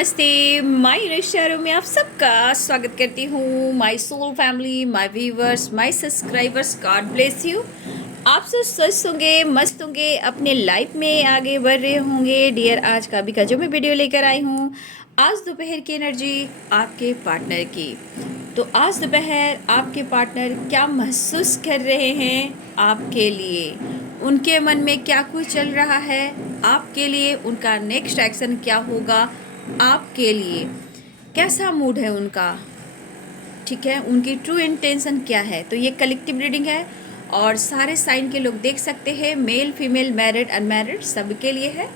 नमस्ते माय रिश्तेदारों में आप सबका स्वागत करती हूँ। My soul family, my viewers, my subscribers, God bless you. आप सब स्वस्थ होंगे, मस्त होंगे, अपने लाइफ में आगे बढ़ रहे होंगे। डियर, आज का जो मैं वीडियो लेकर आई हूँ, आज दोपहर की एनर्जी आपके पार्टनर की। तो आज दोपहर आपके पार्टनर क्या महसूस कर रहे हैं आपके लिए, उनके मन में क्या कुछ चल रहा है आपके लिए, उनका नेक्स्ट एक्शन क्या होगा आपके लिए, कैसा मूड है उनका, ठीक है, उनकी ट्रू इंटेंशन क्या है। तो ये कलेक्टिव रीडिंग है और सारे साइन के लोग देख सकते हैं, मेल फीमेल मैरिड अनमैरिड सबके लिए है।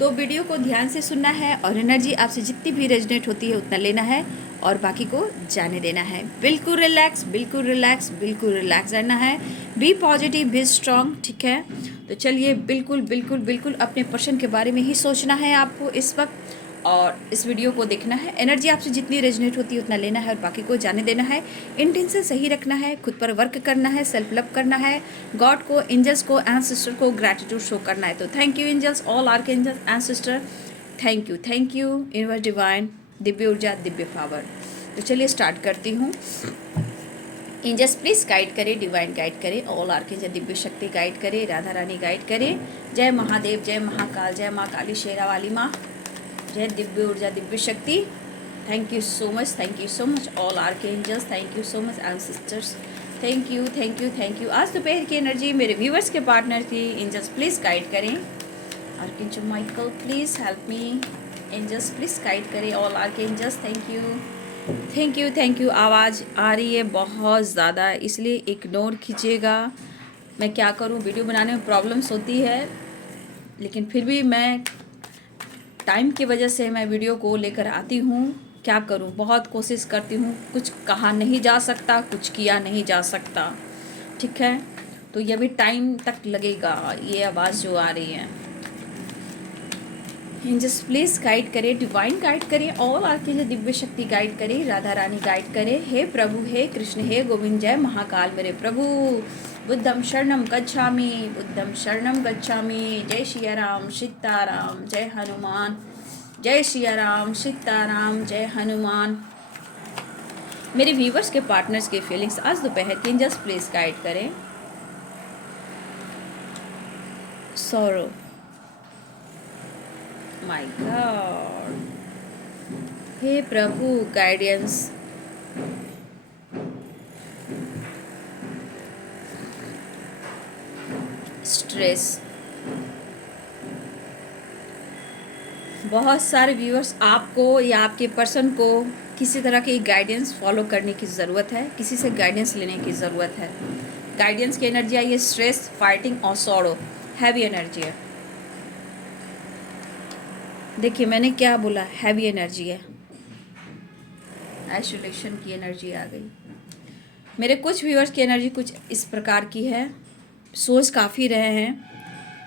तो वीडियो को ध्यान से सुनना है और एनर्जी आपसे जितनी भी रेजनेट होती है उतना लेना है और बाकी को जाने देना है। बिल्कुल रिलैक्स, बिल्कुल रिलैक्स, बिल्कुल रिलैक्स रहना है। बी पॉजिटिव, बी स्ट्रांग, ठीक है। तो चलिए, बिल्कुल बिल्कुल बिल्कुल अपने पर्सन के बारे में ही सोचना है आपको इस वक्त और इस वीडियो को देखना है। एनर्जी आपसे जितनी रेजनेट होती है उतना लेना है और बाकी को जाने देना है। इंटेंशन सही रखना है, खुद पर वर्क करना है, सेल्फ लव करना है, गॉड को, एंजल्स को, एंसेस्टर को ग्रैटिट्यूड शो करना है। तो thank you angels, all archangels, ancestor, thank you universe divine, दिव्य ऊर्जा, दिव्य पावर। तो चलिए स्टार्ट करती हूँ। एंजल्स प्लीज गाइड करें, डिवाइन गाइड करें, ऑल आर्कएंजल दिव्य शक्ति गाइड करें, राधा रानी गाइड करें। जय महादेव, जय महाकाल, जय माँ काली शेरा वाली माँ, जय दिव्य ऊर्जा, दिव्य शक्ति। Thank you so much all archangels, thank you so much ancestors, thank you. आज दोपहर की एनर्जी मेरे व्यूवर्स के पार्टनर की एंजल्स प्लीज गाइड करें। Archangel Michael please help me, angels please guide करें, ऑल आर्कएंजल्स, थैंक यू। आवाज़ आ रही है बहुत ज़्यादा, इसलिए इग्नोर कीजिएगा। मैं क्या करूं, वीडियो बनाने में प्रॉब्लम्स होती है, लेकिन फिर भी मैं टाइम की वजह से मैं वीडियो को लेकर आती हूँ। क्या करूँ, बहुत कोशिश करती हूँ, कुछ कहा नहीं जा सकता, कुछ किया नहीं जा सकता, ठीक है। तो ये भी टाइम तक लगेगा, ये आवाज़ जो आ रही है। एंजल्स प्लीज गाइड करें, डिवाइन गाइड करें, ऑल आर्कएंजल दिव्य शक्ति गाइड करें, राधा रानी गाइड करें। हे प्रभु, हे कृष्ण, हे गोविंद, जय महाकाल मेरे प्रभु। बुद्धम शरणम गच्छामि, बुद्धम शरणम गच्छामि। जय सिया राम सीताराम, जय हनुमान। जय सिया राम सीताराम, जय हनुमान। मेरे व्यूवर्स के पार्टनर्स के फीलिंग्स आज दोपहर की एंजल्स प्लीज गाइड करें। सॉरो, माय गॉड, हे प्रभु गाइडेंस। स्ट्रेस, बहुत सारे व्यूअर्स आपको या आपके पर्सन को किसी तरह की गाइडेंस फॉलो करने की ज़रूरत है, किसी से गाइडेंस लेने की ज़रूरत है। गाइडेंस की एनर्जी आई है, स्ट्रेस, फाइटिंग और सॉरो, हैवी एनर्जी है। देखिए मैंने क्या बोला, हैवी एनर्जी है, आइसोलेशन की एनर्जी आ गई। मेरे कुछ व्यूअर्स की एनर्जी कुछ इस प्रकार की है, सोच काफ़ी रहे हैं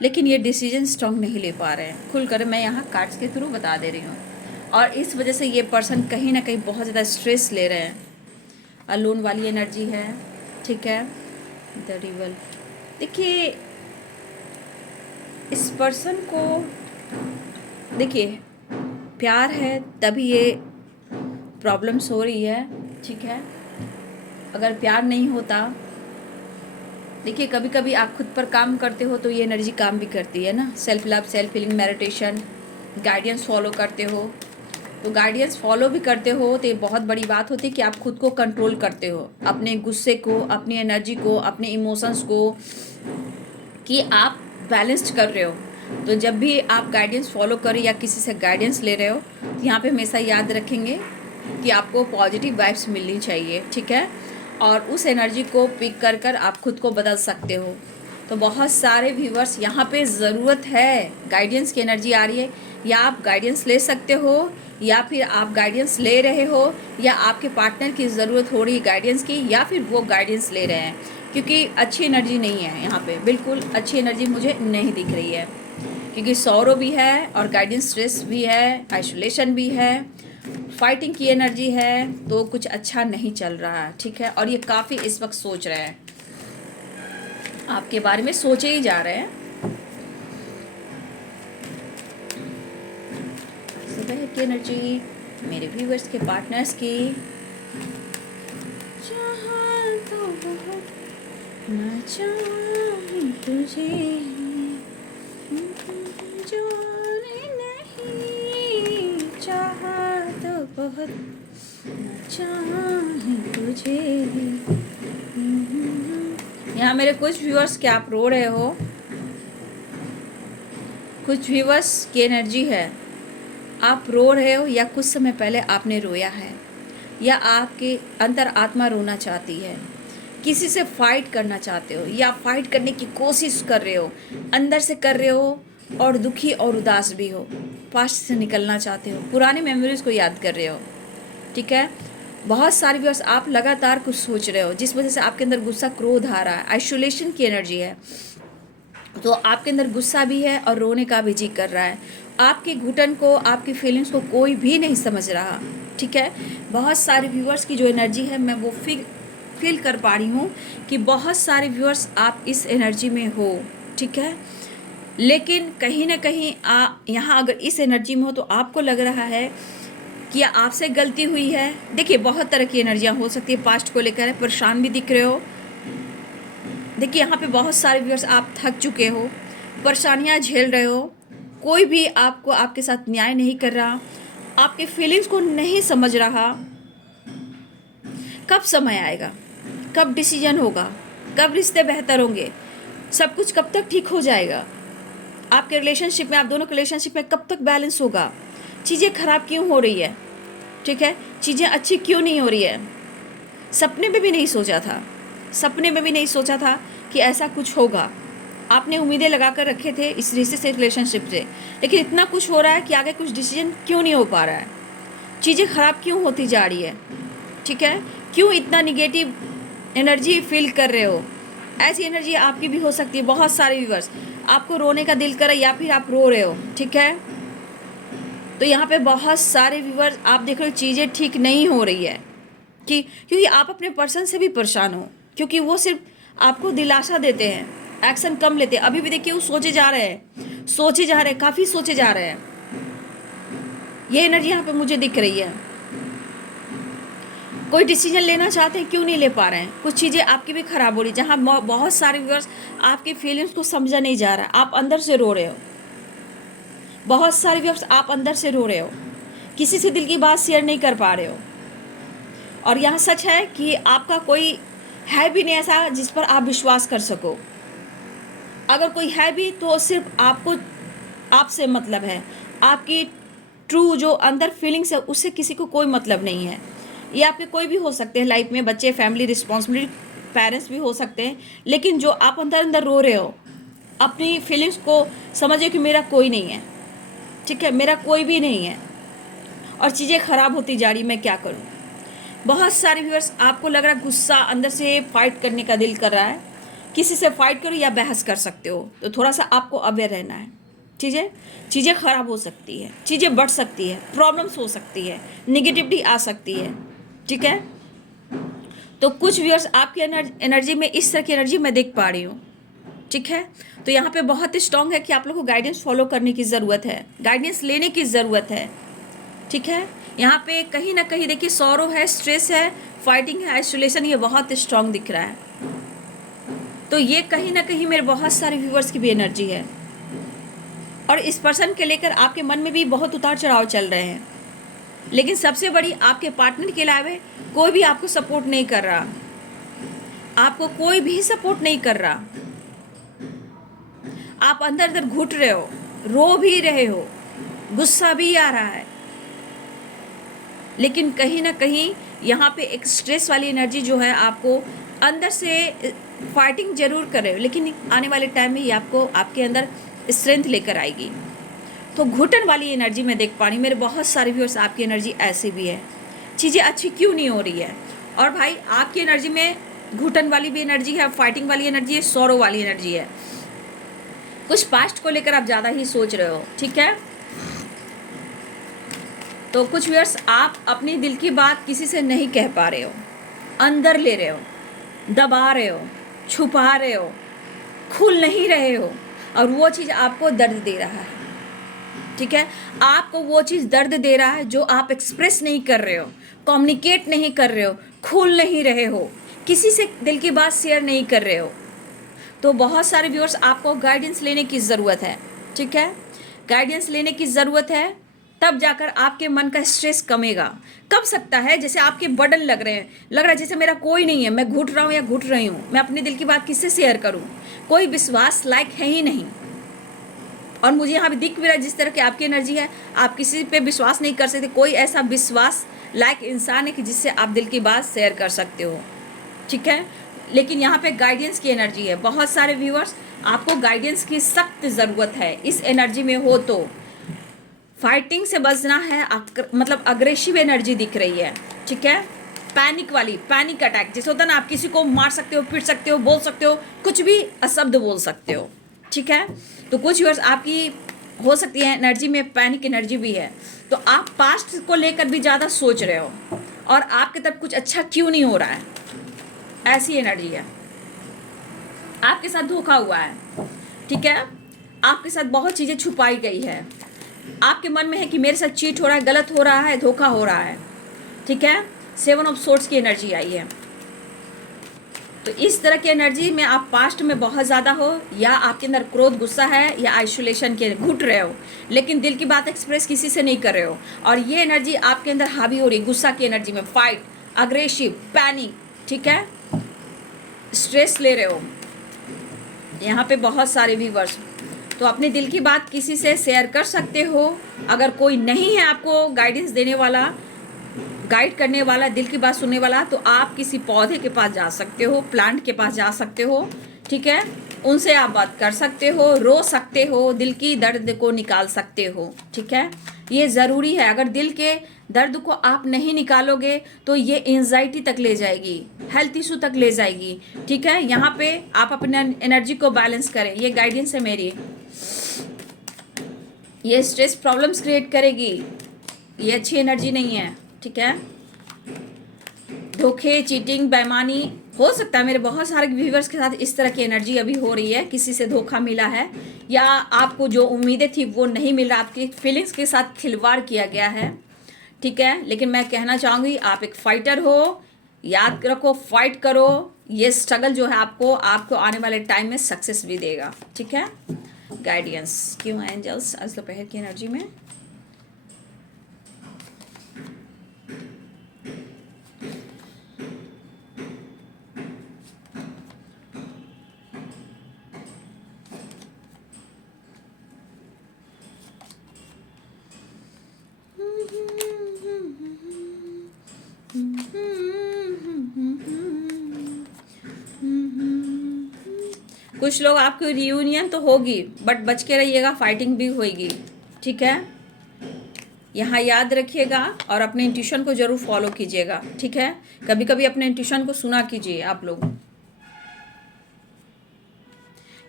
लेकिन ये डिसीजन स्ट्रॉन्ग नहीं ले पा रहे हैं। खुलकर मैं यहाँ कार्ड्स के थ्रू बता दे रही हूँ और इस वजह से ये पर्सन कहीं ना कहीं बहुत ज़्यादा स्ट्रेस ले रहे हैं। अलोन वाली एनर्जी है, ठीक है। द रिवल, देखिए इस पर्सन को, देखिए प्यार है तभी ये प्रॉब्लम्स हो रही है, ठीक है। अगर प्यार नहीं होता, देखिए कभी कभी आप खुद पर काम करते हो तो ये एनर्जी काम भी करती है ना। Self love, self healing, meditation, guidance follow करते हो, तो गाइडेंस फॉलो भी करते हो तो ये बहुत बड़ी बात होती है कि आप खुद को कंट्रोल करते हो, अपने गुस्से को, अपनी एनर्जी को, अपने इमोशंस को, कि आप बैलेंस्ड कर रहे हो। तो जब भी आप गाइडेंस फॉलो करें या किसी से गाइडेंस ले रहे हो तो यहाँ पे हमेशा याद रखेंगे कि आपको पॉजिटिव वाइब्स मिलनी चाहिए, ठीक है। और उस एनर्जी को पिक कर कर आप खुद को बदल सकते हो। तो बहुत सारे व्यूवर्स यहाँ पे ज़रूरत है, गाइडेंस की एनर्जी आ रही है, या आप गाइडेंस ले सकते हो या फिर आप गाइडेंस ले रहे हो या आपके पार्टनर की ज़रूरत हो रही है गाइडेंस की, या फिर वो गाइडेंस ले रहे हैं, क्योंकि अच्छी एनर्जी नहीं है यहाँ पे, बिल्कुल अच्छी एनर्जी मुझे नहीं दिख रही है, क्योंकि सौरो भी है और गाइडेंस स्ट्रेस भी है, आइसोलेशन भी है, फाइटिंग की एनर्जी है, तो कुछ अच्छा नहीं चल रहा है, ठीक है। और ये काफ़ी इस वक्त सोच रहे हैं, आपके बारे में सोचे ही जा रहे हैं। सुबह की एनर्जी मेरे व्यूवर्स के पार्टनर्स की। चाहा तो बहुत न चाहे तुझे जाने नहीं, चाहा तो बहुत न चाहे तुझे। यहाँ मेरे कुछ व्यूअर्स क्या आप रो रहे हो? कुछ व्यूअर्स की एनर्जी है आप रो रहे हो, या कुछ समय पहले आपने रोया है, या आपके अंतर आत्मा रोना चाहती है, किसी से फाइट करना चाहते हो, या फाइट करने की कोशिश कर रहे हो, अंदर से कर रहे हो और दुखी और उदास भी हो, पास्ट से निकलना चाहते हो, पुरानी मेमोरीज को याद कर रहे हो। ठीक है, बहुत सारे व्यूअर्स आप लगातार कुछ सोच रहे हो जिस वजह से आपके अंदर गुस्सा क्रोध आ रहा है, आइसोलेशन की एनर्जी है, तो आपके अंदर गुस्सा भी है और रोने का भी जी कर रहा है। आपके घुटन को, आपकी फीलिंग्स को कोई भी नहीं समझ रहा। ठीक है, बहुत सारे व्यूअर्स की जो एनर्जी है मैं वो फील कर पा रही हूँ कि बहुत सारे व्यूअर्स आप इस एनर्जी में हो। ठीक है, लेकिन कहीं ना कहीं यहाँ अगर इस एनर्जी में हो तो आपको लग रहा है कि आपसे गलती हुई है। देखिए, बहुत तरह की एनर्जियाँ हो सकती है, पास्ट को लेकर परेशान भी दिख रहे हो। देखिए, यहाँ पे बहुत सारे व्यूअर्स आप थक चुके हो, परेशानियाँ झेल रहे हो, कोई भी आपको आपके साथ न्याय नहीं कर रहा, आपके फीलिंग्स को नहीं समझ रहा। कब समय आएगा, कब डिसीजन होगा, कब रिश्ते बेहतर होंगे, सब कुछ कब तक ठीक हो जाएगा, आपके रिलेशनशिप में, आप दोनों के रिलेशनशिप में कब तक बैलेंस होगा, चीज़ें खराब क्यों हो रही है। ठीक है, चीज़ें अच्छी क्यों नहीं हो रही है। सपने में भी नहीं सोचा था, सपने में भी नहीं सोचा था कि ऐसा कुछ होगा। आपने उम्मीदें लगा कर रखे थे इस रिश्ते से, रिलेशनशिप से, लेकिन इतना कुछ हो रहा है कि आगे कुछ डिसीजन क्यों नहीं हो पा रहा है, चीज़ें ख़राब क्यों होती जा रही है। ठीक है, क्यों इतना निगेटिव एनर्जी फील कर रहे हो। ऐसी एनर्जी आपकी भी हो सकती है। बहुत सारे व्यूअर्स आपको रोने का दिल करे या फिर आप रो रहे हो। ठीक है, तो यहाँ पे बहुत सारे व्यूअर्स आप देख रहे हो चीज़ें ठीक नहीं हो रही है कि क्योंकि आप अपने पर्सन से भी परेशान हो, क्योंकि वो सिर्फ आपको दिलासा देते हैं, एक्शन कम लेते हैं। अभी भी देखिए वो सोचे जा रहे हैं, सोचे जा रहे हैं, काफ़ी सोचे जा रहे हैं। ये एनर्जी यहाँ पे मुझे दिख रही है। कोई डिसीजन लेना चाहते हैं, क्यों नहीं ले पा रहे हैं। कुछ चीज़ें आपकी भी खराब हो रही, जहाँ बहुत सारे व्यूअर्स आपकी फीलिंग्स को समझा नहीं जा रहा है, आप अंदर से रो रहे हो। बहुत सारे व्यूअर्स आप अंदर से रो रहे हो, किसी से दिल की बात शेयर नहीं कर पा रहे हो। और यहाँ सच है कि आपका कोई है भी नहीं ऐसा जिस पर आप विश्वास कर सको। अगर कोई है भी तो सिर्फ आपको, आपसे मतलब है, आपकी ट्रू जो अंदर फीलिंग्स है उससे किसी को कोई मतलब नहीं है। ये आपके कोई भी हो सकते हैं लाइफ में, बच्चे, फैमिली, रिस्पॉन्सिबिलिटी, पेरेंट्स भी हो सकते हैं, लेकिन जो आप अंदर अंदर रो रहे हो, अपनी फीलिंग्स को समझिए कि मेरा कोई नहीं है। ठीक है, मेरा कोई भी नहीं है और चीज़ें ख़राब होती जा रही, मैं क्या करूँ। बहुत सारे व्यूअर्स आपको लग रहा है गुस्सा, अंदर से फाइट करने का दिल कर रहा है, किसी से फाइट करो या बहस कर सकते हो, तो थोड़ा सा आपको अवेयर रहना है। चीज़ें ख़राब हो सकती है, चीज़ें बढ़ सकती है, प्रॉब्लम्स हो सकती है, निगेटिविटी आ सकती है। ठीक है, तो कुछ व्यूअर्स आपकी एनर्जी में इस तरह की एनर्जी मैं देख पा रही हूँ। ठीक है, तो यहाँ पे बहुत स्ट्रॉन्ग है कि आप लोगों को गाइडेंस फॉलो करने की ज़रूरत है, गाइडेंस लेने की ज़रूरत है। ठीक है, यहाँ पे कहीं ना कहीं देखिए सॉरो है, स्ट्रेस है, फाइटिंग है, आइसोलेशन, ये बहुत स्ट्रॉन्ग दिख रहा है। तो ये कहीं ना कहीं मेरे बहुत सारे व्यूअर्स की भी एनर्जी है, और इस पर्सन के लेकर आपके मन में भी बहुत उतार चढ़ाव चल रहे हैं। लेकिन सबसे बड़ी, आपके पार्टनर के अलावा कोई भी आपको सपोर्ट नहीं कर रहा, आपको कोई भी सपोर्ट नहीं कर रहा। आप अंदर अंदर घुट रहे हो, रो भी रहे हो, गुस्सा भी आ रहा है, लेकिन कहीं ना कहीं यहाँ पे एक स्ट्रेस वाली एनर्जी जो है आपको अंदर से फाइटिंग जरूर कर रहे हो, लेकिन आने वाले टाइम में ये आपको आपके अंदर स्ट्रेंथ लेकर आएगी। तो घुटन वाली एनर्जी मैं देख पा रही हूँ। मेरे बहुत सारे व्यूअर्स आपकी एनर्जी ऐसी भी है, चीज़ें अच्छी क्यों नहीं हो रही है। और भाई आपकी एनर्जी में घुटन वाली भी एनर्जी है, फाइटिंग वाली एनर्जी है, सौरो वाली एनर्जी है। कुछ पास्ट को लेकर आप ज़्यादा ही सोच रहे हो। ठीक है, तो कुछ व्यूअर्स आप अपनी दिल की बात किसी से नहीं कह पा रहे हो, अंदर ले रहे हो, दबा रहे हो, छुपा रहे हो, खुल नहीं रहे हो, और वो चीज़ आपको दर्द दे रहा है। ठीक है। आपको वो चीज़ दर्द दे रहा है जो आप एक्सप्रेस नहीं कर रहे हो, कम्युनिकेट नहीं कर रहे हो, खुल नहीं रहे हो, किसी से दिल की बात शेयर नहीं कर रहे हो। तो बहुत सारे व्यूअर्स, आपको गाइडेंस लेने की ज़रूरत है, ठीक है। गाइडेंस लेने की ज़रूरत है, तब जाकर आपके मन का स्ट्रेस कमेगा। कब सकता है, जैसे आपके बर्डन लग रहे हैं, लग रहा है जैसे मेरा कोई नहीं है, मैं घुट रहा हूँ या घुट रही हूँ, मैं अपने दिल की बात किससे शेयर करूँ, कोई विश्वास लायक है ही नहीं। और मुझे यहाँ भी दिख भी रहा है जिस तरह की आपकी एनर्जी है, आप किसी पे विश्वास नहीं कर सकते, कोई ऐसा विश्वास लायक इंसान है कि जिससे आप दिल की बात शेयर कर सकते हो, ठीक है। लेकिन यहाँ पे गाइडेंस की एनर्जी है। बहुत सारे व्यूअर्स, आपको गाइडेंस की सख्त ज़रूरत है। इस एनर्जी में हो तो फाइटिंग से बचना है, मतलब अग्रेसिव एनर्जी दिख रही है, ठीक है। पैनिक वाली, पैनिक अटैक जैसे होता है ना, आप किसी को मार सकते हो, पीट सकते हो, बोल सकते हो, कुछ भी अशब्द बोल सकते हो, ठीक है। तो कुछ व्यूअर्स आपकी हो सकती है एनर्जी में पैनिक एनर्जी भी है। तो आप पास्ट को लेकर भी ज़्यादा सोच रहे हो और आपकी तरफ कुछ अच्छा क्यों नहीं हो रहा है, ऐसी एनर्जी है। आपके साथ धोखा हुआ है, ठीक है। आपके साथ बहुत चीज़ें छुपाई गई है। आपके मन में है कि मेरे साथ चीट हो रहा है, गलत हो रहा है, धोखा हो रहा है, ठीक है। 7 ऑफ सोर्ड्स की एनर्जी आई है। तो इस तरह की एनर्जी में आप पास्ट में बहुत ज़्यादा हो, या आपके अंदर क्रोध, गुस्सा है, या आइसोलेशन के घुट रहे हो, लेकिन दिल की बात एक्सप्रेस किसी से नहीं कर रहे हो। और ये एनर्जी आपके अंदर हावी हो रही है, गुस्सा की एनर्जी में, फाइट, अग्रेसिव, पैनिक, ठीक है, स्ट्रेस ले रहे हो। यहाँ पे बहुत सारे व्यूअर्स, तो अपने दिल की बात किसी से शेयर कर सकते हो। अगर कोई नहीं है आपको गाइडेंस देने वाला, गाइड करने वाला, दिल की बात सुनने वाला, तो आप किसी पौधे के पास जा सकते हो, प्लांट के पास जा सकते हो, ठीक है। उनसे आप बात कर सकते हो, रो सकते हो, दिल की दर्द को निकाल सकते हो, ठीक है। ये ज़रूरी है। अगर दिल के दर्द को आप नहीं निकालोगे तो ये एंजाइटी तक ले जाएगी, हेल्थ इशू तक ले जाएगी, ठीक है। यहाँ पे आप अपने एनर्जी को बैलेंस करें, ये गाइडेंस है मेरी। ये स्ट्रेस प्रॉब्लम्स क्रिएट करेगी, ये अच्छी एनर्जी नहीं है, ठीक है। धोखे, चीटिंग, बेईमानी हो सकता है। मेरे बहुत सारे व्यूवर्स के साथ इस तरह की एनर्जी अभी हो रही है, किसी से धोखा मिला है, या आपको जो उम्मीदें थी वो नहीं मिल रहा, आपकी फीलिंग्स के साथ खिलवाड़ किया गया है, ठीक है। लेकिन मैं कहना चाहूँगी, आप एक फाइटर हो, याद रखो, फाइट करो। ये स्ट्रगल जो है आपको आने वाले टाइम में सक्सेस भी देगा, ठीक है। गाइडेंस क्यों एंजल्स आज दोपहर की एनर्जी में? कुछ लोग, आपकी रियूनियन तो होगी, बट बच के रहिएगा, फाइटिंग भी होगी, ठीक है। यहाँ याद रखिएगा और अपने इंट्यूशन को जरूर फॉलो कीजिएगा, ठीक है। कभी कभी अपने इंट्यूशन को सुना कीजिए आप लोग,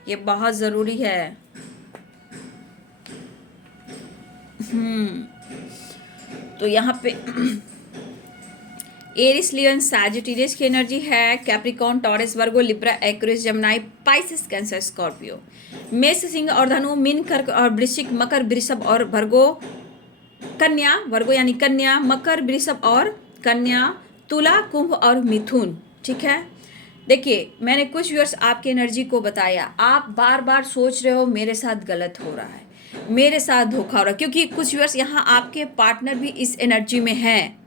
ये बहुत ज़रूरी है। तो यहाँ पे एरिस, लियन, सैजिटेरियस की एनर्जी है। Capricorn, Taurus, Virgo, Libra, Aquarius, Gemini, Pisces, Cancer, Scorpio. मेष, सिंह और धनु, मीन, कर्क और वृश्चिक, मकर, वृषभ और भर्गो, कन्या, वर्गो यानी कन्या, मकर, वृषभ और कन्या, तुला, कुंभ और मिथुन, ठीक है। देखिए, मैंने कुछ व्यूअर्स आपकी एनर्जी को बताया। आप बार बार सोच रहे हो मेरे साथ गलत हो रहा है, मेरे साथ धोखा हो रहा है, क्योंकि कुछ व्यूअर्स यहाँ आपके पार्टनर भी इस एनर्जी में हैं।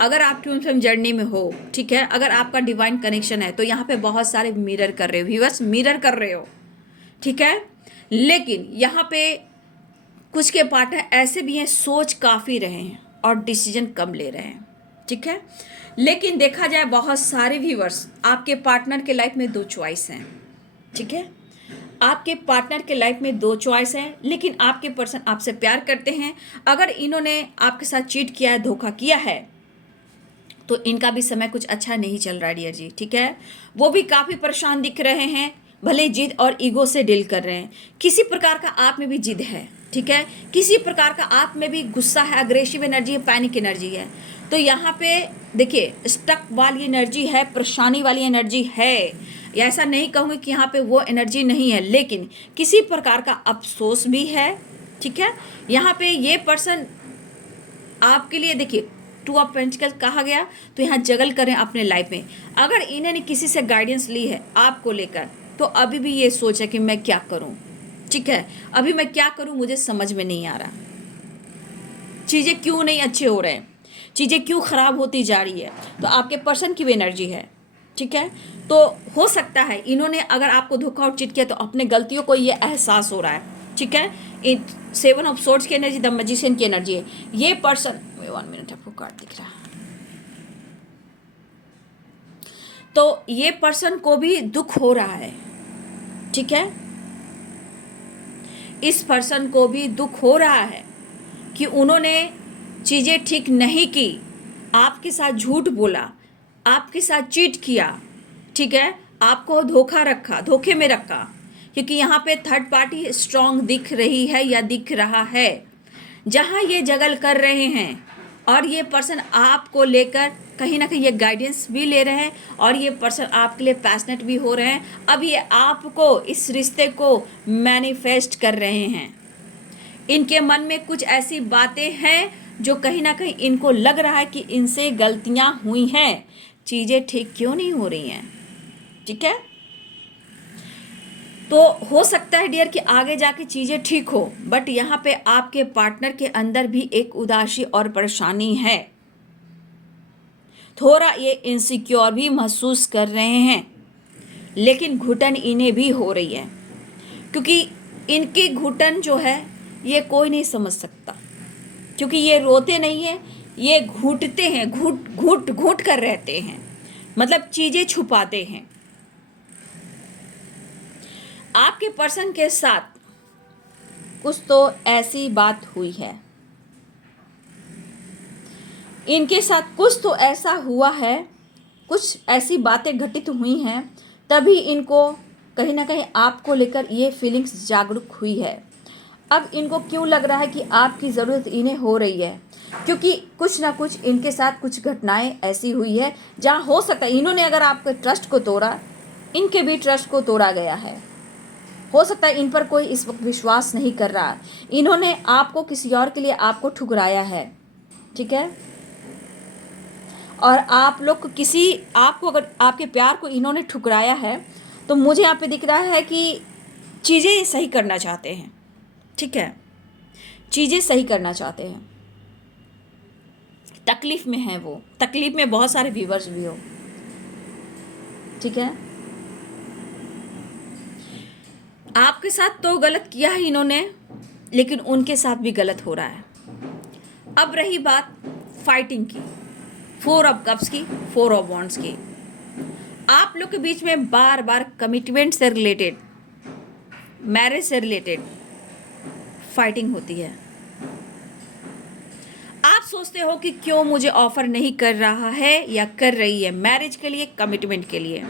अगर आप ट्विन फ्लेम जर्नी में हो, ठीक है, अगर आपका डिवाइन कनेक्शन है, तो यहाँ पे बहुत सारे मिरर कर रहे हो व्यूअर्स, मिरर कर रहे हो, ठीक है। लेकिन यहाँ पे कुछ के पार्टनर ऐसे भी हैं, सोच काफ़ी रहे हैं और डिसीजन कम ले रहे हैं, ठीक है। लेकिन देखा जाए, बहुत सारे व्यूअर्स, आपके पार्टनर के लाइफ में 2 चॉइस हैं, ठीक है। आपके पार्टनर के लाइफ में 2 चॉइस हैं, लेकिन आपके पर्सन आपसे प्यार करते हैं। अगर इन्होंने आपके साथ चीट किया है, धोखा किया है, तो इनका भी समय कुछ अच्छा नहीं चल रहा है डियर जी, ठीक है। वो भी काफ़ी परेशान दिख रहे हैं, भले जिद और ईगो से डील कर रहे हैं। किसी प्रकार का आप में भी जिद है, ठीक है, किसी प्रकार का आप में भी गुस्सा है, अग्रेसिव एनर्जी है, पैनिक एनर्जी है। तो यहाँ पे देखिए, स्टक वाली एनर्जी है, परेशानी वाली एनर्जी है। ऐसा नहीं कहूँगी कि यहाँ पे वो एनर्जी नहीं है, लेकिन किसी प्रकार का अफसोस भी है, ठीक है। यहाँ पे ये पर्सन आपके लिए, देखिए 2 ऑफ पेंटिकल कहा गया, तो यहाँ जगल करें अपने लाइफ में। अगर इन्होंने किसी से गाइडेंस ली है आपको लेकर, तो अभी भी ये सोच है कि मैं क्या करूँ, ठीक है, अभी मैं क्या करूँ, मुझे समझ में नहीं आ रहा, चीज़ें क्यों नहीं अच्छे हो रहे हैं, चीज़ें क्यों ख़राब होती जा रही है। तो आपके पर्सन की भी एनर्जी है, ठीक है। तो हो सकता है इन्होंने अगर आपको धोखा और चिट किया तो अपने गलतियों को ये एहसास हो रहा है, ठीक है। 7 ऑफ सोर्ड्स की एनर्जी द मैजिशियन की एनर्जी है। ये पर्सन, 1 मिनट, आपको कार्ड दिख रहा है, तो ये पर्सन को भी दुख हो रहा है, ठीक है। इस पर्सन को भी दुख हो रहा है कि उन्होंने चीज़ें ठीक नहीं की, आपके साथ झूठ बोला, आपके साथ चीट किया, ठीक है, आपको धोखे में रखा, क्योंकि यहाँ पे थर्ड पार्टी स्ट्रांग दिख रही है या दिख रहा है। जहाँ ये जगल कर रहे हैं और ये पर्सन आपको लेकर कहीं ना कहीं ये गाइडेंस भी ले रहे हैं और ये पर्सन आपके लिए पैशनेट भी हो रहे हैं। अब ये आपको, इस रिश्ते को मैनिफेस्ट कर रहे हैं। इनके मन में कुछ ऐसी बातें हैं जो कहीं ना कहीं इनको लग रहा है कि इनसे गलतियां हुई हैं, चीज़ें ठीक क्यों नहीं हो रही हैं, ठीक है। तो हो सकता है डियर कि आगे जाके चीज़ें ठीक हो, बट यहाँ पे आपके पार्टनर के अंदर भी एक उदासी और परेशानी है, थोड़ा ये इनसिक्योर भी महसूस कर रहे हैं, लेकिन घुटन इन्हें भी हो रही है, क्योंकि इनकी घुटन जो है ये कोई नहीं समझ सकता, क्योंकि ये रोते नहीं हैं, ये घुटते हैं, घुट कर रहते हैं, मतलब चीज़ें छुपाते हैं। आपके पर्सन के साथ कुछ तो ऐसी बात हुई है, इनके साथ कुछ तो ऐसा हुआ है, कुछ ऐसी बातें घटित हुई हैं, तभी इनको कहीं ना कहीं आपको लेकर ये फीलिंग्स जागरूक हुई है। अब इनको क्यों लग रहा है कि आपकी ज़रूरत इन्हें हो रही है, क्योंकि कुछ ना कुछ इनके साथ कुछ घटनाएं ऐसी हुई है जहां हो सकता है इन्होंने अगर आपके ट्रस्ट को तोड़ा, इनके भी ट्रस्ट को तोड़ा गया है। हो सकता है इन पर कोई इस वक्त विश्वास नहीं कर रहा, इन्होंने आपको किसी और के लिए आपको ठुकराया है, ठीक है। और आप लोग आपको अगर आपके प्यार को इन्होंने ठुकराया है, तो मुझे यहाँ पे दिख रहा है कि चीज़ें सही करना चाहते हैं, ठीक है, चीज़ें सही करना चाहते हैं, तकलीफ़ में हैं वो, तकलीफ़ में बहुत सारे व्यूवर्स भी हो, ठीक है। आपके साथ तो गलत किया है इन्होंने, लेकिन उनके साथ भी गलत हो रहा है। अब रही बात फाइटिंग की, 4 ऑफ कप्स की, 4 ऑफ वॉन्ड्स की, आप लोग के बीच में बार बार कमिटमेंट से रिलेटेड, मैरिज से रिलेटेड फाइटिंग होती है। आप सोचते हो कि क्यों मुझे ऑफर नहीं कर रहा है या कर रही है मैरिज के लिए, कमिटमेंट के लिए,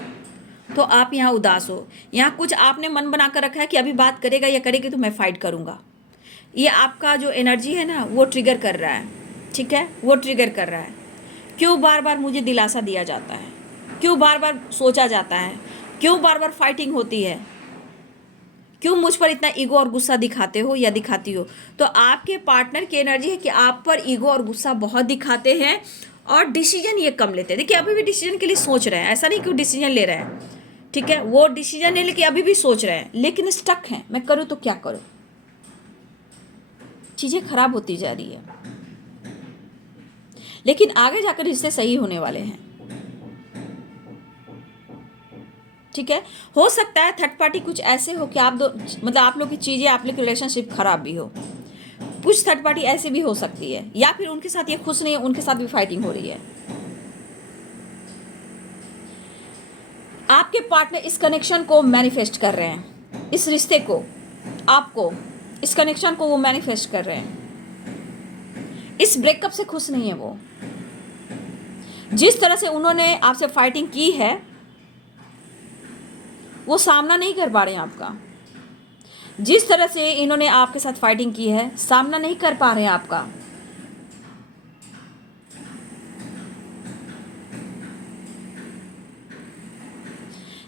तो आप यहाँ उदास हो। यहाँ कुछ आपने मन बना कर रखा है कि अभी बात करेगा या करेगी तो मैं फाइट करूँगा। ये आपका जो एनर्जी है ना, वो ट्रिगर कर रहा है, ठीक है, वो ट्रिगर कर रहा है। क्यों बार बार मुझे दिलासा दिया जाता है, क्यों बार बार सोचा जाता है, क्यों बार बार फाइटिंग होती है, क्यों मुझ पर इतना ईगो और गुस्सा दिखाते हो या दिखाती हो। तो आपके पार्टनर की एनर्जी है कि आप पर ईगो और गुस्सा बहुत दिखाते हैं और डिसीजन ये कम लेते हैं। देखिए अभी भी डिसीजन के लिए सोच रहे हैं, ऐसा नहीं कि वो डिसीजन ले रहे हैं, ठीक है, वो डिसीजन है लेकिन अभी भी सोच रहे हैं, लेकिन स्टक हैं, मैं करूँ तो क्या करूँ, चीज़ें खराब होती जा रही है, लेकिन आगे जाकर रिश्ते सही होने वाले हैं, ठीक है। हो सकता है थर्ड पार्टी कुछ ऐसे हो कि आप लोग की चीज़ें, आप लोग की रिलेशनशिप खराब भी हो, कुछ थर्ड पार्टी ऐसी भी हो सकती है, या फिर उनके साथ ये खुश नहीं है, उनके साथ भी फाइटिंग हो रही है। आपके पार्टनर इस कनेक्शन को मैनिफेस्ट कर रहे हैं, इस रिश्ते को, आपको, इस कनेक्शन को वो मैनिफेस्ट कर रहे हैं। इस ब्रेकअप से खुश नहीं है वो, जिस तरह से उन्होंने आपसे फाइटिंग की है वो सामना नहीं कर पा रहे हैं आपका, जिस तरह से इन्होंने आपके साथ फाइटिंग की है सामना नहीं कर पा रहे हैं आपका।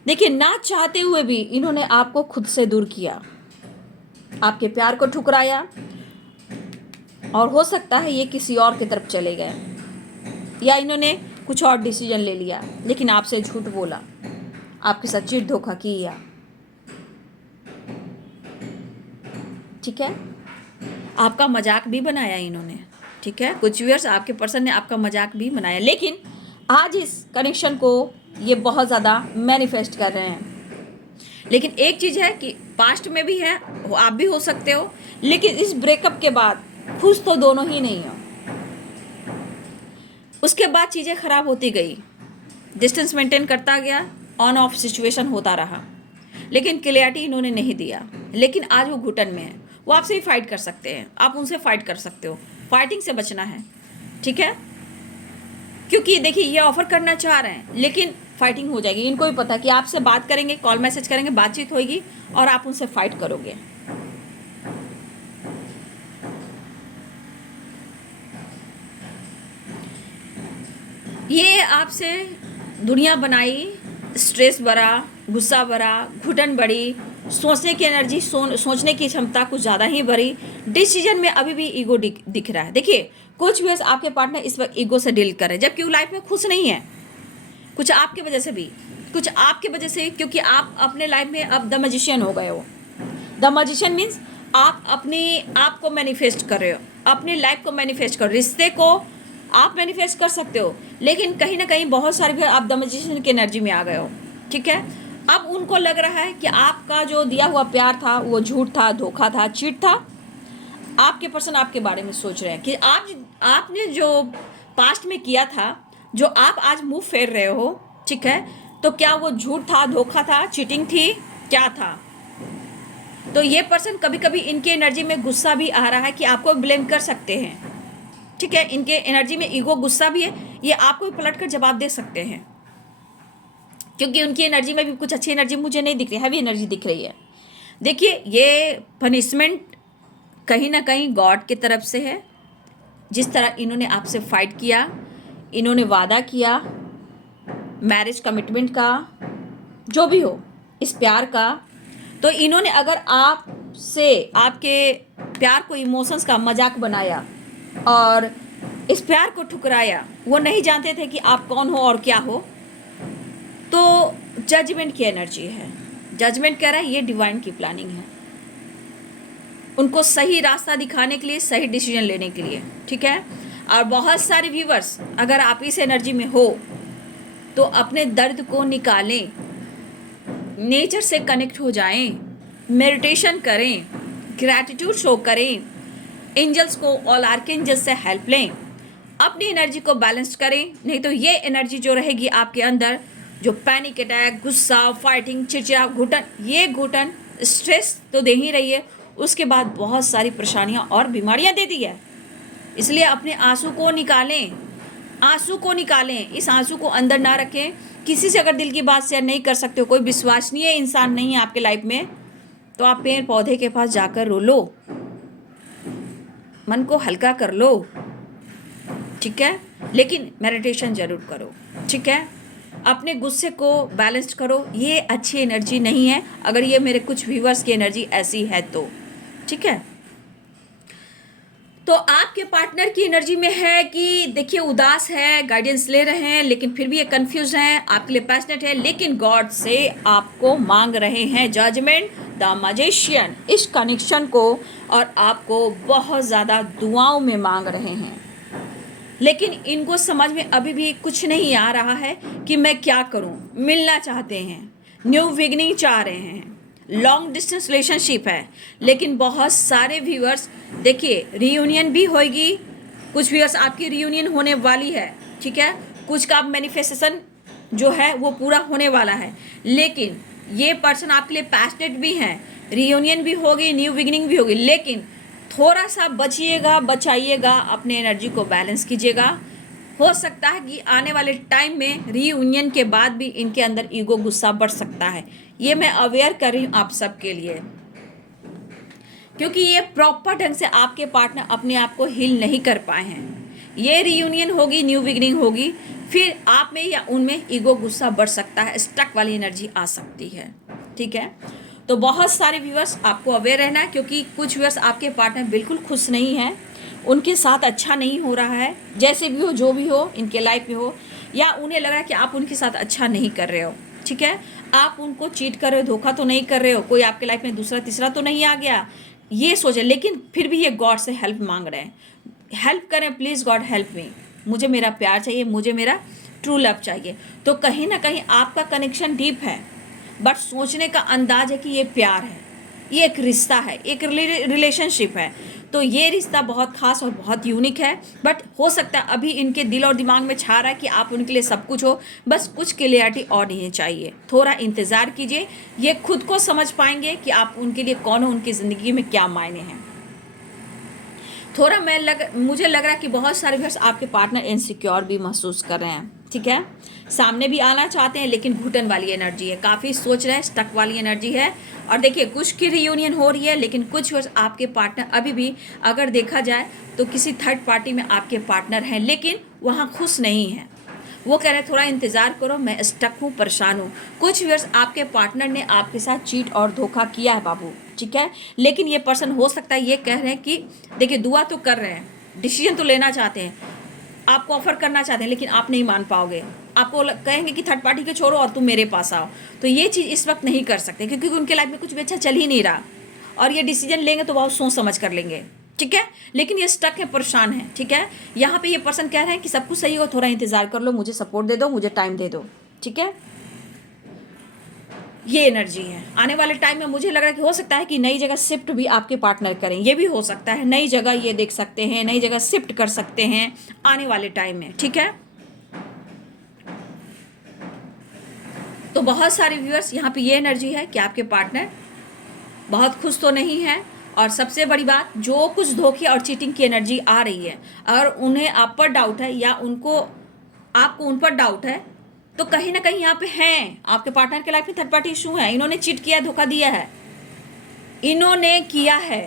देखिए ना चाहते हुए भी इन्होंने आपको खुद से दूर किया, आपके प्यार को ठुकराया, और हो सकता है ये किसी और की तरफ चले गए, या इन्होंने कुछ और डिसीजन ले लिया, लेकिन आपसे झूठ बोला, आपके साथ चीट धोखा किया। ठीक है, आपका मजाक भी बनाया इन्होंने। ठीक है, कुछ व्यूअर्स आपके पर्सन ने आपका मजाक भी बनाया, लेकिन आज इस कनेक्शन को ये बहुत ज़्यादा मैनिफेस्ट कर रहे हैं। लेकिन एक चीज़ है कि पास्ट में भी है, आप भी हो सकते हो, लेकिन इस ब्रेकअप के बाद खुश तो दोनों ही नहीं हो। उसके बाद चीज़ें ख़राब होती गई, डिस्टेंस मेंटेन करता गया, ऑन ऑफ सिचुएशन होता रहा, लेकिन क्लियरिटी इन्होंने नहीं दिया। लेकिन आज वो घुटन में है, वो आपसे ही फाइट कर सकते हैं, आप उनसे फाइट कर सकते हो, फाइटिंग से बचना है। ठीक है, क्योंकि देखिए ये ऑफर करना चाह रहे हैं, लेकिन फाइटिंग हो जाएगी। इनको भी पता है कि आपसे बात करेंगे, कॉल मैसेज करेंगे, बातचीत होगी और आप उनसे फाइट करोगे। ये आपसे दुनिया बनाई, स्ट्रेस भरा, गुस्सा भरा, घुटन बढ़ी, सोचने की एनर्जी, सोचने की क्षमता कुछ ज़्यादा ही भरी, डिसीजन में अभी भी ईगो दिख रहा है। देखिए कुछ भी आपके पार्टनर इस वक्त ईगो से डील कर रहे हैं, जबकि वो लाइफ में खुश नहीं है। कुछ आपके वजह से भी, कुछ आपके वजह से, क्योंकि आप अपने लाइफ में अब द मैजिशियन हो गए हो। द मैजिशियन मीन्स आप अपने आप को मैनिफेस्ट कर रहे हो, अपनी लाइफ को मैनिफेस्ट कर, रिश्ते को आप मैनिफेस्ट कर सकते हो, लेकिन कहीं ना कहीं बहुत सारे भी आप द मैजिशियन की एनर्जी में आ गए हो। ठीक है, अब उनको लग रहा है कि आपका जो दिया हुआ प्यार था वो झूठ था, धोखा था, चीट था। आपके पर्सन आपके बारे में सोच रहे हैं कि आपने जो पास्ट में किया था, जो आप आज मुंह फेर रहे हो, ठीक है, तो क्या वो झूठ था, धोखा था, चीटिंग थी, क्या था? तो ये पर्सन कभी कभी इनके एनर्जी में गुस्सा भी आ रहा है कि आपको ब्लेम कर सकते हैं। ठीक है, इनके एनर्जी में ईगो, गुस्सा भी है, ये आपको भी पलट कर जवाब दे सकते हैं, क्योंकि उनकी एनर्जी में भी कुछ अच्छी एनर्जी मुझे नहीं दिख रही, हैवी एनर्जी दिख रही है। देखिए ये पनिशमेंट कहीं ना कहीं गॉड की तरफ से है। जिस तरह इन्होंने आपसे फाइट किया, इन्होंने वादा किया मैरिज कमिटमेंट का, जो भी हो, इस प्यार का, तो इन्होंने अगर आपसे आपके प्यार को, इमोशंस का मजाक बनाया और इस प्यार को ठुकराया, वो नहीं जानते थे कि आप कौन हो और क्या हो, तो जजमेंट की एनर्जी है। जजमेंट कह रहा है ये डिवाइन की प्लानिंग है, उनको सही रास्ता दिखाने के लिए, सही डिसीजन लेने के लिए। ठीक है, और बहुत सारे व्यूवर्स अगर आप इस एनर्जी में हो तो अपने दर्द को निकालें, नेचर से कनेक्ट हो जाएं, मेडिटेशन करें, ग्रैटिट्यूड शो करें, एंजल्स को और आर्कएंजल्स से हेल्प लें, अपनी एनर्जी को बैलेंस करें। नहीं तो ये एनर्जी जो रहेगी आपके अंदर, जो पैनिक अटैक, गुस्सा, फाइटिंग, चिड़चिड़ा, घुटन, ये घुटन स्ट्रेस तो दे ही रही है, उसके बाद बहुत सारी परेशानियां और बीमारियां देती है। इसलिए अपने आंसू को निकालें, आंसू को निकालें, इस आंसू को अंदर ना रखें। किसी से अगर दिल की बात शेयर नहीं कर सकते हो, कोई विश्वसनीय इंसान नहीं है आपके लाइफ में, तो आप पेड़ पौधे के पास जाकर रो लो, मन को हल्का कर लो। ठीक है, लेकिन मेडिटेशन जरूर करो। ठीक है, अपने गुस्से को बैलेंस करो, ये अच्छी एनर्जी नहीं है अगर ये मेरे कुछ व्यूवर्स की एनर्जी ऐसी है तो। ठीक है, तो आपके पार्टनर की एनर्जी में है कि देखिए उदास है, गाइडेंस ले रहे हैं, लेकिन फिर भी ये कंफ्यूज हैं, आपके लिए पैशनेट है, लेकिन गॉड से आपको मांग रहे हैं जजमेंट, द मैजिशियन, इस कनेक्शन को, और आपको बहुत ज़्यादा दुआओं में मांग रहे हैं। लेकिन इनको समझ में अभी भी कुछ नहीं आ रहा है कि मैं क्या करूं। मिलना चाहते हैं, न्यू बिगनिंग चाह रहे हैं, लॉन्ग डिस्टेंस रिलेशनशिप है, लेकिन बहुत सारे व्यूअर्स देखिए रीयूनियन भी होगी, कुछ व्यूअर्स आपकी रीयूनियन होने वाली है। ठीक है, कुछ का मैनिफेस्टेशन जो है वो पूरा होने वाला है, लेकिन ये पर्सन आपके लिए पैशनेट भी हैं, रीयूनियन भी होगी, न्यू बिगिनिंग भी होगी, लेकिन थोड़ा सा बचिएगा, बचाइएगा, अपने एनर्जी को बैलेंस कीजिएगा। हो सकता है कि आने वाले टाइम में रीयूनियन के बाद भी इनके अंदर ईगो, गुस्सा बढ़ सकता है। ये मैं अवेयर कर रही हूँ आप सबके लिए, क्योंकि ये प्रॉपर ढंग से आपके पार्टनर अपने आप को हील नहीं कर पाए हैं। ये रीयूनियन होगी, न्यू बिगिनिंग होगी, फिर आप में या उनमें ईगो, गुस्सा बढ़ सकता है, स्टक वाली एनर्जी आ सकती है। ठीक है, तो बहुत सारे व्यूअर्स आपको अवेयर रहना है, क्योंकि कुछ व्यूअर्स आपके पार्टनर बिल्कुल खुश नहीं हैं, उनके साथ अच्छा नहीं हो रहा है, जैसे भी हो जो भी हो इनके लाइफ में हो, या उन्हें लग रहा है कि आप उनके साथ अच्छा नहीं कर रहे हो, ठीक है, आप उनको चीट कर रहे हो, धोखा तो नहीं कर रहे हो, कोई आपके लाइफ में दूसरा तीसरा तो नहीं आ गया, ये सोचें। लेकिन फिर भी ये गॉड से हेल्प मांग रहे हैं, हेल्प करें प्लीज़ गॉड हेल्प मी, मुझे मेरा प्यार चाहिए, मुझे मेरा ट्रू लव चाहिए। तो कहीं ना कहीं आपका कनेक्शन डीप है, बट सोचने का अंदाज है कि ये प्यार है, ये एक रिश्ता है, एक रिलेशनशिप है। तो ये रिश्ता बहुत खास और बहुत यूनिक है, बट हो सकता है अभी इनके दिल और दिमाग में छा रहा है कि आप उनके लिए सब कुछ हो, बस कुछ क्लियरिटी और नहीं चाहिए, थोड़ा इंतज़ार कीजिए, ये खुद को समझ पाएंगे कि आप उनके लिए कौन हो, उनकी ज़िंदगी में क्या मायने हैं। थोड़ा मुझे लग रहा है कि बहुत सारे व्यूअर्स आपके पार्टनर इनसिक्योर भी महसूस कर रहे हैं, ठीक है, सामने भी आना चाहते हैं लेकिन घुटन वाली एनर्जी है, काफ़ी सोच रहे हैं, स्टक वाली एनर्जी है। और देखिए कुछ की रियूनियन हो रही है, लेकिन कुछ व्यूअर्स आपके पार्टनर अभी भी अगर देखा जाए तो किसी थर्ड पार्टी में आपके पार्टनर हैं, लेकिन वहाँ खुश नहीं हैं, वो कह रहे हैं थोड़ा इंतज़ार करो, मैं स्टक हूँ, परेशान हूँ। कुछ व्यूअर्स आपके पार्टनर ने आपके साथ चीट और धोखा किया है बाबू, ठीक है, लेकिन ये पर्सन हो सकता है ये कह रहे हैं कि देखिए दुआ तो कर रहे हैं, डिसीजन तो लेना चाहते हैं, आपको ऑफर करना चाहते हैं, लेकिन आप नहीं मान पाओगे, आपको कहेंगे कि थर्ड पार्टी के छोड़ो और तुम मेरे पास आओ। तो ये चीज़ इस वक्त नहीं कर सकते, क्योंकि उनके लाइफ में कुछ भी अच्छा चल ही नहीं रहा, और ये डिसीजन लेंगे तो बहुत सोच समझ कर लेंगे, ठीक है, लेकिन ये स्टक है, परेशान है, ठीक है। यहाँ पे ये पर्सन कह रहे हैं कि सब कुछ सही हो, थोड़ा इंतजार कर लो, मुझे सपोर्ट दे दो, मुझे टाइम दे दो, ठीक है। ये एनर्जी है, आने वाले टाइम में मुझे लग रहा है कि हो सकता है कि नई जगह शिफ्ट भी आपके पार्टनर करें, ये भी हो सकता है, नई जगह ये देख सकते हैं, नई जगह शिफ्ट कर सकते हैं आने वाले टाइम में, ठीक है। तो बहुत सारे व्यूअर्स यहाँ पे ये एनर्जी है कि आपके पार्टनर बहुत खुश तो नहीं है, और सबसे बड़ी बात, जो कुछ धोखे और चीटिंग की एनर्जी आ रही है, अगर उन्हें आप पर डाउट है या उनको आपको उन पर डाउट है, तो कहीं ना कहीं यहाँ पे हैं आपके पार्टनर के लाइफ में थर्ड पार्टी इशू है, इन्होंने चीट किया, धोखा दिया है, इन्होंने किया है।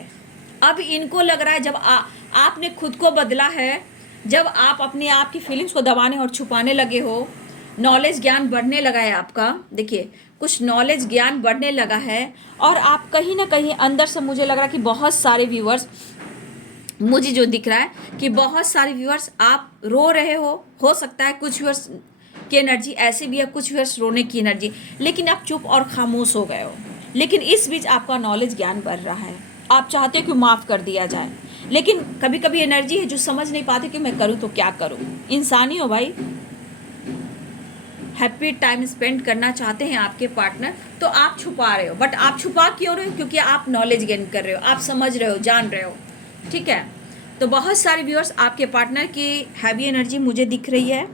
अब इनको लग रहा है जब आपने खुद को बदला है, जब आप अपने आप की फीलिंग्स को दबाने और छुपाने लगे हो, नॉलेज ज्ञान बढ़ने लगा है आपका, देखिए कुछ नॉलेज ज्ञान बढ़ने लगा है, और आप कहीं ना कहीं अंदर से मुझे लग रहा है कि बहुत सारे व्यूअर्स, मुझे जो दिख रहा है कि बहुत सारे व्यूअर्स आप रो रहे हो सकता है कुछ व्यूअर्स की एनर्जी ऐसे भी है, कुछ व्यूअर्स रोने की एनर्जी, लेकिन आप चुप और खामोश हो गए हो, लेकिन इस बीच आपका नॉलेज ज्ञान बढ़ रहा है, आप चाहते हो कि माफ़ कर दिया जाए, लेकिन कभी कभी एनर्जी है जो समझ नहीं पाते कि मैं करूँ तो क्या करूँ, इंसानी हो भाई, हैप्पी टाइम स्पेंड करना चाहते हैं आपके पार्टनर, तो आप छुपा रहे हो, बट आप छुपा क्यों रहे हो, क्योंकि आप नॉलेज गेन कर रहे हो, आप समझ रहे हो, जान रहे हो, ठीक है। तो बहुत सारे व्यूअर्स आपके पार्टनर की हैवी एनर्जी मुझे दिख रही है,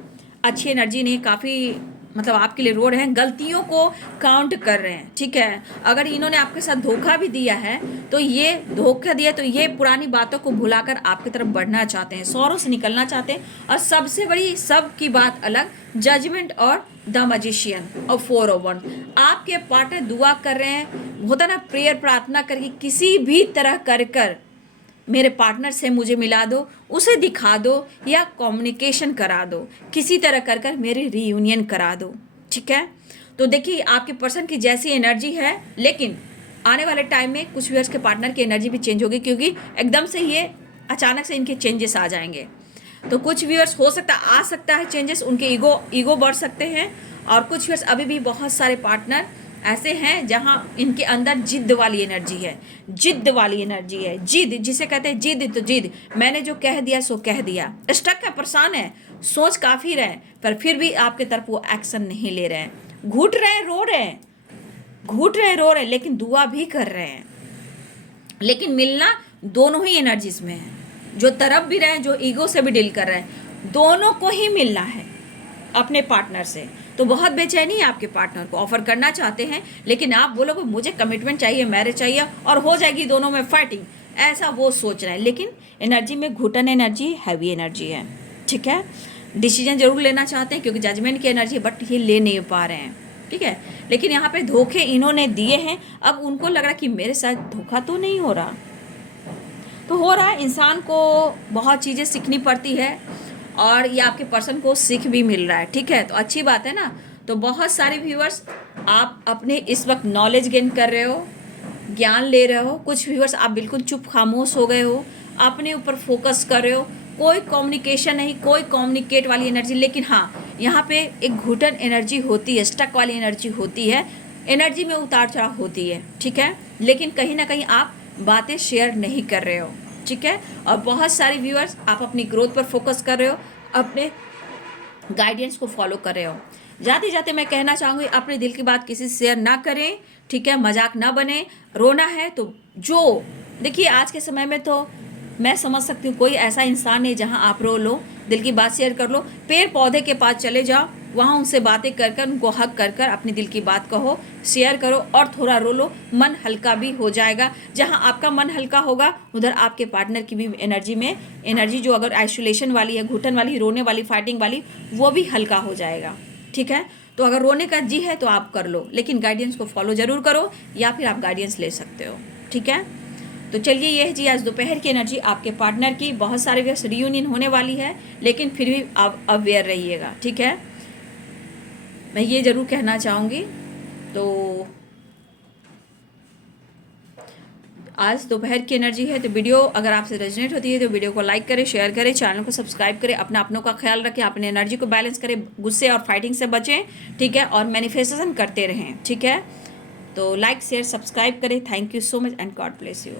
अच्छी एनर्जी नहीं, काफ़ी मतलब आपके लिए रो रहे हैं, गलतियों को काउंट कर रहे हैं, ठीक है। अगर इन्होंने आपके साथ धोखा भी दिया है, तो ये धोखा दिया तो ये पुरानी बातों को भुलाकर आपकी तरफ बढ़ना चाहते हैं, सौरों से निकलना चाहते हैं, और सबसे बड़ी सब की बात अलग, जजमेंट और द मैजिशियन और 4 of 1, आपके पार्टनर दुआ कर रहे हैं, होता ना प्रेयर, प्रार्थना करके किसी भी तरह कर मेरे पार्टनर से मुझे मिला दो, उसे दिखा दो, या कम्युनिकेशन करा दो, किसी तरह कर मेरी रीयूनियन करा दो, ठीक है। तो देखिए आपके पर्सन की जैसी एनर्जी है, लेकिन आने वाले टाइम में कुछ व्यूअर्स के पार्टनर की एनर्जी भी चेंज होगी, क्योंकि एकदम से ये अचानक से इनके चेंजेस आ जाएंगे। तो कुछ व्यूअर्स हो सकता आ सकता है चेंजेस, उनके ईगो बढ़ सकते हैं, और कुछ व्यूअर्स अभी भी बहुत सारे पार्टनर ऐसे हैं जहां इनके अंदर जिद्द वाली एनर्जी है, जिद्द वाली एनर्जी है, जिद जिसे कहते हैं, जिद तो जिद, मैंने जो कह दिया सो कह दिया, स्टक है, परेशान है, सोच काफ़ी रहे, पर फिर भी आपके तरफ वो एक्शन नहीं ले रहे हैं, घुट रहे हैं, रो रहे हैं, घुट रहे हैं, रो रहे हैं, लेकिन दुआ भी कर रहे हैं, लेकिन मिलना दोनों ही एनर्जीज में है, जो तरफ भी रहे हैं, जो ईगो से भी डील कर रहे हैं, दोनों को ही मिलना है अपने पार्टनर से। तो बहुत बेचैनी है आपके पार्टनर को, ऑफर करना चाहते हैं, लेकिन आप बोलोगे मुझे कमिटमेंट चाहिए, मैरिज चाहिए, और हो जाएगी दोनों में फाइटिंग, ऐसा वो सोच रहे हैं, लेकिन एनर्जी में घुटन एनर्जी, हैवी एनर्जी है, ठीक है। डिसीजन जरूर लेना चाहते हैं क्योंकि जजमेंट की एनर्जी, बट ये ले नहीं पा रहे हैं, ठीक है। लेकिन यहाँ पे धोखे इन्होंने दिए हैं, अब उनको लग रहा है कि मेरे साथ धोखा तो नहीं हो रहा, तो हो रहा है। इंसान को बहुत चीज़ें सीखनी पड़ती है, और ये आपके पर्सन को सीख भी मिल रहा है, ठीक है, तो अच्छी बात है ना। तो बहुत सारे व्यूअर्स आप अपने इस वक्त नॉलेज गेन कर रहे हो, ज्ञान ले रहे हो, कुछ व्यूअर्स आप बिल्कुल चुप खामोश हो गए हो, अपने ऊपर फोकस कर रहे हो, कोई कम्युनिकेशन नहीं, कोई कम्युनिकेट वाली एनर्जी। लेकिन हाँ, यहाँ पे एक घुटन एनर्जी होती है, स्टक वाली एनर्जी होती है, एनर्जी में उतार चढ़ाव होती है, ठीक है। लेकिन कहीं ना कहीं आप बातें शेयर नहीं कर रहे हो, ठीक है। और बहुत सारे व्यूअर्स आप अपनी ग्रोथ पर फोकस कर रहे हो, अपने गाइडेंस को फॉलो कर रहे हो। जाते जाते मैं कहना चाहूँगी, अपने दिल की बात किसी से शेयर ना करें, ठीक है। मजाक ना बने, रोना है तो जो देखिए आज के समय में तो मैं समझ सकती हूँ कोई ऐसा इंसान नहीं जहाँ आप रो लो, दिल की बात शेयर कर लो। पेड़ पौधे के पास चले जाओ, वहाँ उनसे बातें कर कर, उनको हक कर कर अपनी दिल की बात कहो, शेयर करो और थोड़ा रो लो, मन हल्का भी हो जाएगा। जहाँ आपका मन हल्का होगा उधर आपके पार्टनर की भी एनर्जी जो अगर आइसोलेशन वाली है, घुटन वाली, रोने वाली, फाइटिंग वाली, वो भी हल्का हो जाएगा, ठीक है। तो अगर रोने का जी है तो आप कर लो, लेकिन गाइडेंस को फॉलो जरूर करो, या फिर आप गाइडेंस ले सकते हो, ठीक है। तो चलिए, यह जी आज दोपहर की एनर्जी आपके पार्टनर की। बहुत सारे व्यस्त रियूनियन होने वाली है, लेकिन फिर भी आप अवेयर रहिएगा, ठीक है। मैं ये ज़रूर कहना चाहूँगी। तो आज दोपहर की एनर्जी है, तो वीडियो अगर आपसे रेजोनेट होती है तो वीडियो को लाइक करें, शेयर करें, चैनल को सब्सक्राइब करें, अपनों का ख्याल रखें, अपने एनर्जी को बैलेंस करें, गुस्से और फाइटिंग से बचें, ठीक है। और मैनिफेस्टेशन करते रहें, ठीक है। तो लाइक शेयर सब्सक्राइब करें। Thank you so much and God bless you.